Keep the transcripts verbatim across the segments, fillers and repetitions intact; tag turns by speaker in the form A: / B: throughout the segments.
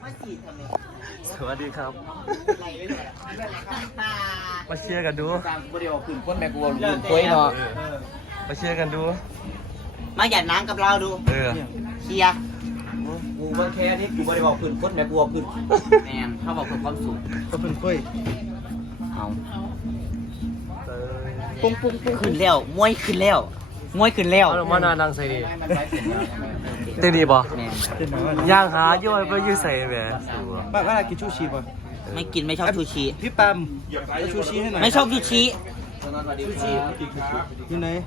A: สวัสดีครับมาเชียร์กันดูมาเดี๋ยวขึ้นก้นแม่กูลืมคุยเนาะมาเชียร์กันดู
B: มาหยัดน้ำกับเราดู
A: เออ
B: เชียร์
A: กูว่าแค่นี้กูไม่ได้บอกขึ้นก้นแม่กูบอกขึ้น
B: แมนเขาบอกคือความสุข
A: ก็ขึ้นคุย
B: เอาปุ้งปุ้งปุ้งขึ้นแล้วมวยขึ้นแล้วมวยขึ้นแล้ว
A: มานานดังใส่ดีเต้นดีป่ะย่างหาย่อยไปยืดใส่แหวนป้าป้ากินชูชีป่ะ
B: ไม่กินไม่ชอบชูชี
A: พี่ปั๊มชูชีให้หน่อย
B: ไม่ชอบชูชี
A: ชูชีอยู่ไหน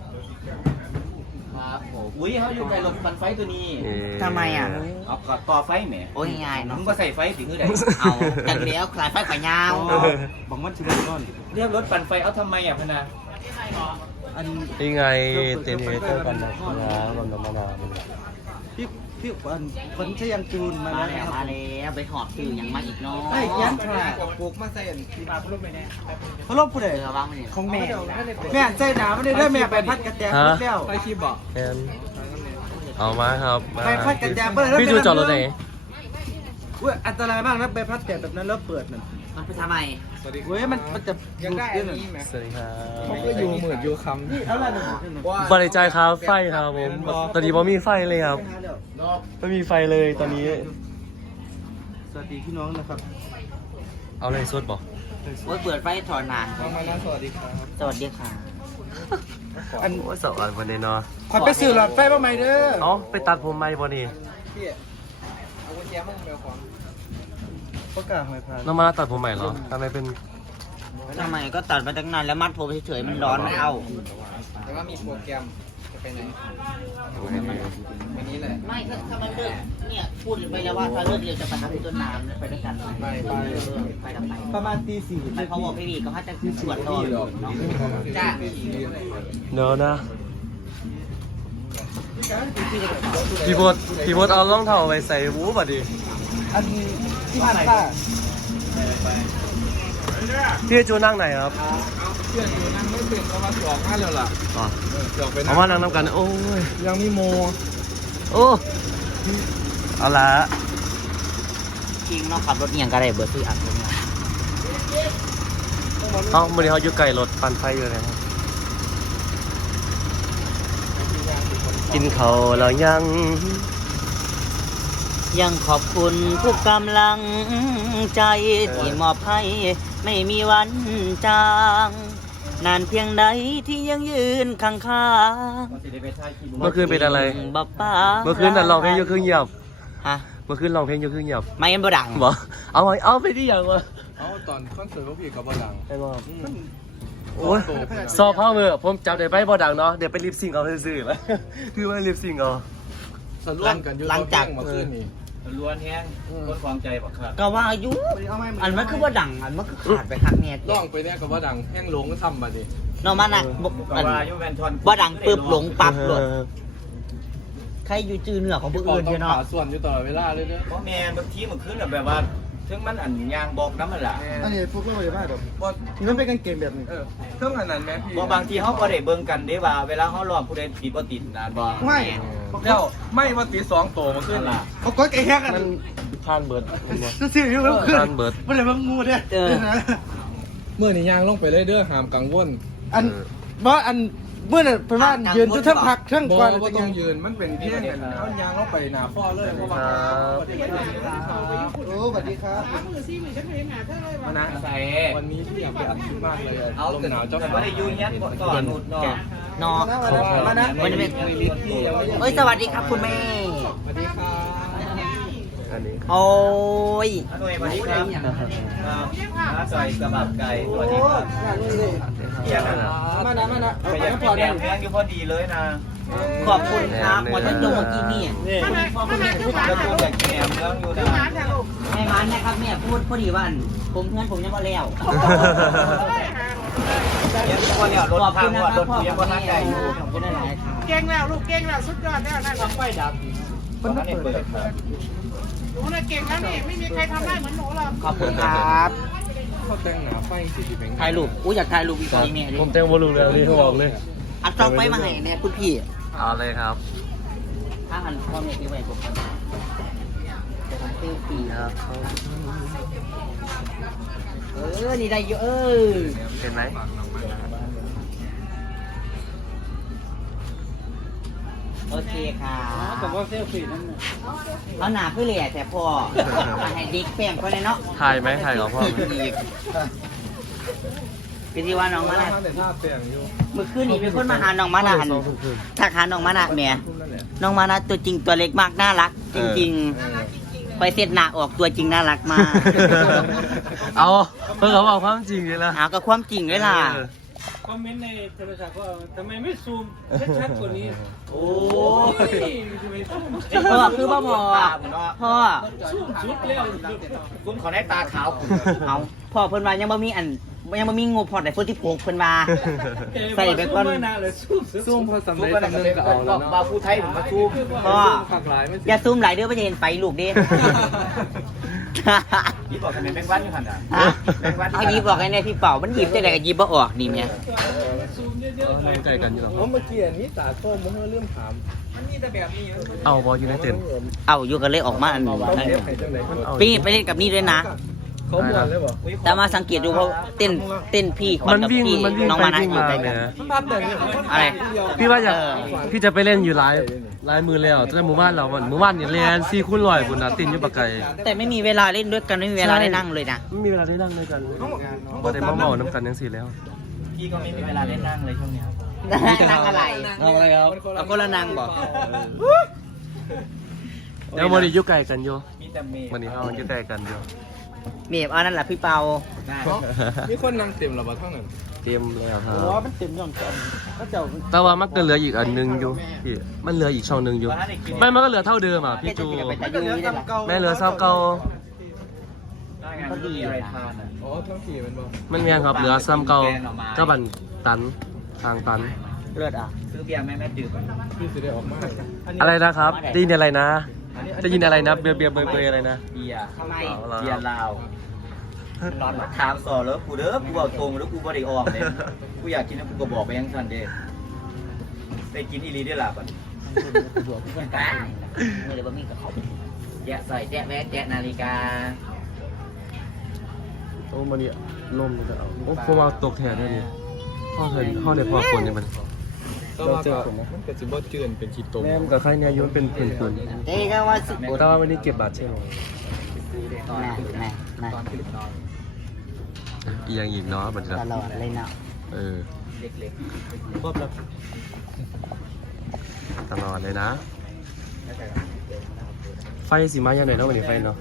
C: อุ้ยเขาอยู่ในรถฟันไฟตัวนี้
B: ทำไมอ่ะ
C: เอากอดต่อไฟแหม
B: โอ้ยง่ายเนาะ
C: มึงก็ใส่ไฟถึงเมื่อไหร่
B: เอาจังเดียวคลายไฟขายาว
A: บอกมันชิบะก้อน
C: เรียกรถฟันไฟเอาทำไมอ่ะพนา
A: อันนี่ไงเต็นท์เจ้ากันนะวันธรรมดาพี่พี่วันวันใช้ยังจูนมา
B: แล้วมาแล้วไปหอบสื่อยังมาอีกเนาะ
A: ไอ้ยันค่ะปลูกมาใส่ที่มาพุ่งไปแน่เขาลบผู้ใดของแม่แม่ใส่หนาไม่ได้ได้แม่ไปพัดกระแตกแล้วไปคีบบอกแอนเอามาครับไปพัดกระแตกเปิดพี่ดูจอดรถไหนอุ้ยอันตรายมากนะไปพัดแตกแบบนั้นแล้วเปิดมัน
B: มันไปทำไม
A: สวัสดีเว้ยมันมันจะยังได้อันนี้ไหมสวัสดีครับเขาก็อยู่เหมือนอยู่คำนี่อะไรบริจาคครับไฟครับผมตอนนี้ผมมีไฟเลยครับไม่มีไฟเลยตอนนี้สวัสดีพี่น้องนะครับเอาเลยสดบอก
B: โอ้ยเปิดไฟถอนนาน
A: มาแล้วสวัสดีครับ
B: สวัสดีค่ะ
A: อันว่าสวัสดีวันนี้เนาะขอไปสื่อหลอดไฟบ้างไหมเด้อเอาไปตัดผมไหมบอนี่เอากุญแจมึงเบลของก็กล้าหอยพานน้องมาตัดผมใหม่เหรอทำไมเป็น
B: ทำไมก็ตัดมาตั้งนานแล้วมัดผมเฉยๆมันร้อนไม่เอา
C: แต่ว่ามีโปรแกรมจะไปไหนวันนี้แหละ
B: ไม่ถ้ามันเลิกเนี่ยพูดไปแล้วว่าถ้าเลิกเรียนจะไปหาพี่ต้นน้ำไปด้วยกัน
A: ไปไป
B: ไปทำไม
A: ประมาณตีสี่
B: ไปเขาบอกพี่บีเขาให้จะสวดต่อจ้า
A: เนอะนะพี่บดพี่บดเอารองเท้าไปใส่หูป่ะดิอันที่ผ่านป่ะพี่จูนั่งไหนครับ
C: เพื่อนอยู่นั่งไม่เป็นเพราะว่าสองมาแล้วล่ะ
A: อ๋อเอามานั่งน้ำกันโอ้ย
C: ยังมีโม
A: โอ้เอาละ
B: จริงเนาะขับรถเอียงก็ได้เบอร์ซื้ออัดตรงนี้
A: เขาเมื่อนี้เขาอยู่ไกลรถปั่นไฟอยู่เลยครับกินเขาแล้วยัง
B: ยังขอบคุณทุกกำลังใจที่มอบให้ไม่มีวันจางนานเพียงใดที่ยังยืนข้างๆ
A: เมื่อคืนเป็นอะไร
B: บับป้า
A: เมื่อคืนนั่นร้องเพลงยกเครื่องเหยียบ
B: ฮะ
A: เมื่อคืนร้องเพลงยกเครื่องเหยียบ
B: ไม่เอ็นบ่ดัง
A: บ่เอาไปเอาไปที่อย่างวะ
C: เอาตอนคอนเสิร์ตพวกพี่กับบ่ดัง
A: ไอ้บ่โอ้ยซอฟต์พาวเวอร์ผมจับได้ไปบ่ดังเนาะเดี๋ยวไปลิปซิงเอาซื่อๆแล้วคือว่าลิปซิงเอา
B: หลังจาก
C: เมื่อคืนนี้ล้วนแห้งคนความใจบักขาด
B: ก็ว่าอายุอันมันคือว่าดังอันมันคือขาดไปคักเนี่ย
C: ร้องไปเนี่ยกับว่าดังแห้งหลงก็ทำมาดิ
B: นอมันอ่ะว่าดังปึ๊บหลงปั๊บหลดใครอยู่จือเหนือของผู้อื่นเนาะ
C: ส่วนอยู่ตลอดเวลาเลยเนาะเพราะแม่บางทีมันขึ้นแบบว่าถึงมันอันยางบอกน้ำมันแหละ
A: อันนี้พวกเราไม่ได้แบบว่ามันเป็นกางเกงแบบนี้
C: เออเครื่องอันนั้นไหมพี่
A: บ
C: างทีเขาก็ได้เบิ่งกันได้ว่าเวลาเขาลองผู้ใดติดบ่ติดนะบ่
A: ไม่
C: แล้วไม่ว่าติดสองตัวมันขึ้นล่ะ
A: เขาก็ไอ้แฮกมันพานเบิร์ดซื่อๆอยู่แล้วพานเบิร์ดมันเลยมันงูเนี่ย
C: เมื่อนี่ยางลงไปเลยเด้อหามกังวล
A: อันบ่อันเมื่อน่ะเพิ่นว่ายืนจุดทั้งพักทั้งก่อน
C: จะยังยืนมันเป็นเพี้ยนกันเขายางลงไปหน้าพ่อเลยเพราะว่า
A: โอ้สวัสดีครับ
C: มานะใส่วันนี้ที่อยากไปอัดคลิปมากเลยลมหนาวเจ้าฟ้าไม่ได้ยูเงี้ยก่อนหนุดเนาะ
B: นอมานะมันจะเป็นเฮ้ยสวัสดีครับคุณแม่
C: สวัสดีครับ
B: โอ้ย
C: สวัสดีครับน้าจอยกระบะไก่สวัสดีครับเที่ยงนะ
A: มานะมานะ
C: ไปยังพอแดงแพงอยู่พอดีเลยนะ
B: ขอบคุณครับหมดจะจงเมื่อกี้นี่ขอบคุณแม่พูด
C: แล้วพูดแบบแหนมแล้วอยู่นะ
B: แม่มันนะครับเนี่ยพูดพอดีวันผมเพื่อนผมยังก็แล้ว
C: ยังพอแล้วรถทางว่ารถยังพอนั่งได้อยู่
D: เก่งแล้วลูกเก่งแล้วสุดยอดแล้วนั่นทำไฟดับ
C: มันไม่เปิดครับ
D: หนูน่ะเก่งแล้วนี่ไม่มีใครทำได้เหมือนหนูหรอก
B: ขอบคุณครับ
C: เขาแต่งหนาไฟสีแดง
B: ถ่ายรูปอู้อยากถ่ายรูปอีกทีเนี่ย
A: ผมแต่งวอลุ่มแล้วนี่เขาบอกเลย
B: อัดจองไปมาให้เนี่ยคุณพี่
A: เอาเลยครับ
B: ถ้าหันพ่อแม่ที่ไว้ผมเซลฟี่ครับเออนี่ได้เยอะเออ
C: เห็นไหม
B: โอเคค่ะ
D: แต่ว่าเซลฟี่นั่น
B: เอาหนาเพื่อเหลี่ยแต่พอมาให้ดิกแป้งก็เลยเนาะ
C: ถ่ายไหมถ่ายกับพ่อไหม
B: อีกพี่ที่ว่าน้องมานะ
C: แต่ภาพเปลี่ยนอยู่
B: เมื่อคืนนี้มีคนมาหาน้องมานะหันทักหาน้องมานะแหม่น้องมานะตัวจริงตัวเล็กมากน่ารัก จริงๆ ไปเสร็จหน้าออกตัวจริงน่ารักมาก
C: เอาเพิ่งเขาบอกความจริงเลยละ
B: หากับความจริงเลยล่ะ
D: คอมเมนต์ในโทรศัพท์ก็ทำไมไม่ซูมชัดๆกว่านี้
B: โอ้
D: ยทำไมซูม
B: พ่อคือพ่อพอพ่อ
D: ซูมสุดแล้ว
B: คุณขอได้ตาขาวเอาพ่อเพิ่นว่ายังบ่มีอันยังบ่มีงูพอได้ฟุตที่โพกเพิ่นว่าใส่ไปก่อน
D: นานเลยซูม
C: ซุ่มพอสำเร็จสำเร็จก็เอาแล้วเนาะ
B: บาผู้ไทยผมมาซูมพ่อ
C: ขักหลายไม่
B: อย่าซูมหลายเด้อไม่จะเห็นไฟลูกเด้
A: ยี่บอกกันเป็นแบงค์วันอยู่หันอ่ะ
B: ฮะเอาหยิบบอกไงเนี่ยพี่เป่ามันหยิบได้แต่ก็หยิบบ่ออกนี่แม่
D: ซูมเยอะๆเลย
C: ใจกันอยู่หรอ
E: เมื่อกี้นี่ตาโต้มเมื่อเริ่มถาม
C: เอาบอลอยู่ในเต็นท์
B: เอาอยู่กันเลยออกมาอันนั้น
E: ใครจังไหนเขา
B: ปีนี้ไปเล่นกับนี่ด้วยนะ
E: เขาหมดเลยบ่
B: แต่มาสังเกตดูเพราะเต้นเต้นพี่ขวั
C: มั
B: ญ
C: น
B: กับ
C: วิ่ง
B: พี่
C: มันวิ่ง
B: น้อง
C: ไป
B: มานะ
C: วิ่ง
B: อยู่
C: มา
B: ใกล้กั
C: เนี่
B: น
C: ย
E: ภาพแบบนี้
B: อะไร
C: พี่ว่าอยาก
B: เออ
C: พี่จะไปเล่นอยู่หลายหลายมือแล้วแต่หมู่บ้านเรามันหมู่บ้านเนี่ยเรียนซีคุณลอยคุณนะตินอยู่ปากไก่
B: แต่ไม่มีเวลาเล่นด้วยกันไม่มีเวลาได้นั่งเลยนะ
C: ไม่มีเวลาได้นั่งด้วยกันบ่ได้มาเมาน้ำกันยังสี่แล้ว
B: พี่ก็ไม่มีเวลาได้นั่งเลยช่วงนี้นั่งอะไร
C: ทำอะไรครับ
B: เอาคนละนั่งบอก
C: เดี๋ยววันนี้อยู่ไกลกันอยู่วันนี้เฮาอยู่ไกลกันอยู่
B: เมียบเอานั่นแหละพี่เปา
E: มีคนนั่งเต็มหรอบ่ทั้งนั้น
C: เตรียมแล้วครับ
D: ว่ามันเต็มย่องกันก็เจ้า
C: แต่ว่ามันก็เหลืออีกอันหนึงอยู่พี่มันเหลืออีกช่องหนึงอยู่ไม่มันก็เหลือเท่าเดิมอ่ะพี่จู
B: แต่ยูนี่ได้ละ
C: แม่เหลือซ้ำเก่า
B: ก็ดีอะไรทาน
E: อ๋อทั้งสี่มันบ่
C: มันแม่นครับเหลือซ้ำเก่าก็บันตันทางตัน
B: เลือดอ่ะ
A: ซื้อเบียร์แม่แม่ดื่ม
E: พี่สิได้ออกมา
C: อะไรนะครับได้ยินอะไรนะได้ยินอะไรนะเบียร์เบียร์เบยเบยอะไรนะ
A: เบียร์
B: ทำไม
C: เอาละ
A: เบียร์ลาวร้อนมาถามสอแล้วกูเด้อกูเอาตรงแล้วกูบ่ได้ออกเลยกูอยากกินแล้วกูก็บอกไปยังทันเด้ได้กินอีหลีได้หลับอ่ะ
B: บวกเพื่อนกันมือเดี๋ยวบะมี่กับเขา
A: แจกใส่แจกแวะแจกนาฬิกา
C: โอ้มันนี่ลมมันจะเอาโอ้พวกมาตกแทนด้วยดิพ่อเคยพ่อในพ่อคนเนี่ยมัน
E: แต่ว่าก็มันก็สิบ่เจือนเป็นขี้ตม
C: แม่มกับใครเนี่ยยุ่นเป็นเพื่อน
B: เอ้ก็ว่าสุด
C: ๆแต่ว่าวันนี้เก็บบาทใช่ไหม
B: แม่แม่แม่
C: อีกอย่างอีกเนาะบัดนี้
B: ตลอดเลยเนาะ
C: เออ
A: เล็ก
C: ตลอดเลยนะ ไฟสีมาอย่างไหนเนาะวันนี้ไฟเนาะ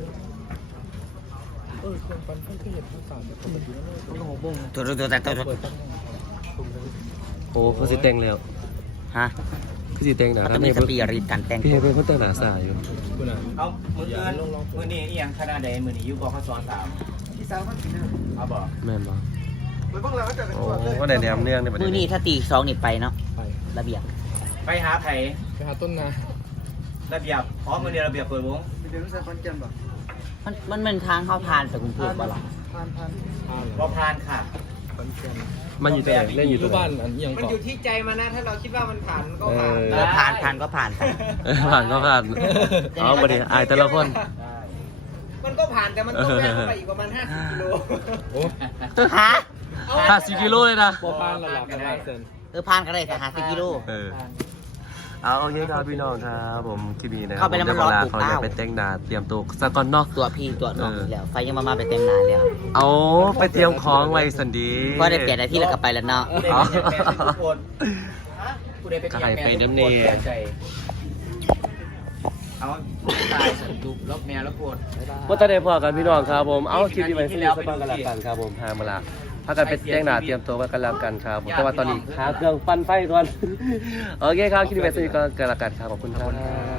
B: ตัวตัวตัวตัวตัว
C: โอ้เขาสิแต่งแล้ว
B: ฮะ
C: คือสิแต่งหนา
B: มันต้องมีสปีริตการแต่ง
C: พี่
B: ตั
C: ให้
B: ว
C: เพื่อนเขาแต่งหนาสายอยู่
E: คุณน่ะ
A: ๆเอามือเกินมือนี่อีหยังคณะใดมือนี่อยู่บอกเขาสอนสามที่สามเขากินเอาบอก
C: แม่นบ่โอ้ว่าไหนแนมเนื่องในประเด็
B: มือน นี่ถ้าตีสองนี่ไปเนาะ
E: ไประ
B: เบียบ
A: ไปหาไผ
E: ไปหาต้นนา
A: ระเบียบพร้อมมือเดียวระเบียบเปิดวง
B: มันมันเป็นทางเข้าพานไปกรุงเทพบ่หรอ
E: ผ่านเหร
A: ร
E: อ
A: อพานค่ะ
E: ขอนแก่น
C: มันอยู่ตรงไหนเล่นอยู่ต
E: อ
C: รงไหน
E: บ้านอันอีหยัง
D: มัน
E: เกาะ
D: อยู่ที่ใจมันนะ ถ้าเราคิดว่ามันผ่านก็
C: เอ
D: ผ่าน
C: อ
B: เออผ่านผ่านก็ผ่านไป
C: เออผ่านก็ผ่านเอาบัดนี้อายแต่ละคน
D: มันก็ผ่านแต่มันต้องแวะเข้าไปอีกประมาณห้าสิบกิโล
E: โอ้
B: ฮะ
C: ห้าสิบกิโลเลยนะ
E: บ่ผ่านและหลับกันได้เซน
B: เออผ่านก็ได้แต่หาสิบกิโล
C: เออเอาโอเคครับพี่น้องครับผมคลิปนี้นะครั
B: เข้าไปแล้วมัน
C: ผมจะ
B: ร้อน
C: ลา
B: ปลุก
C: เขาอยาก
B: เต้า
C: ไปแต่งหน้าเตรียมตัวสะก่อนเนาะ
B: ตัวพี่ตัวน้อง
C: เออ
B: อีกแล้ว ไฟยังมามาไปเต็มนานแล้ว
C: เอาไปเตรียมของไว้สันดี
B: ก็ได้เปลี่ยนอาที่แล้วก็ไปแล้วเนาะ
A: ผู้ใดเป็นแม่ทุกคนผู้ใดเป็นแม่ทุกคนใจเอาตายสันตุลบแม่แล้วปวด
C: ว่าตอนนี้พอกันพี่น้องครับผมเอาคลิปนี้ไว้สนิทสบายกันละกันครับผมพามาละพากันไปแต่งหน้าเตรียมตัวไว้กันแล้วกันครับผมแต่ว่าตอนนี้หาเครื่องปั้นไฟก่อนโอเคครับคลิปนี้ไว้สนิทกันละกันครับขอบคุณครับ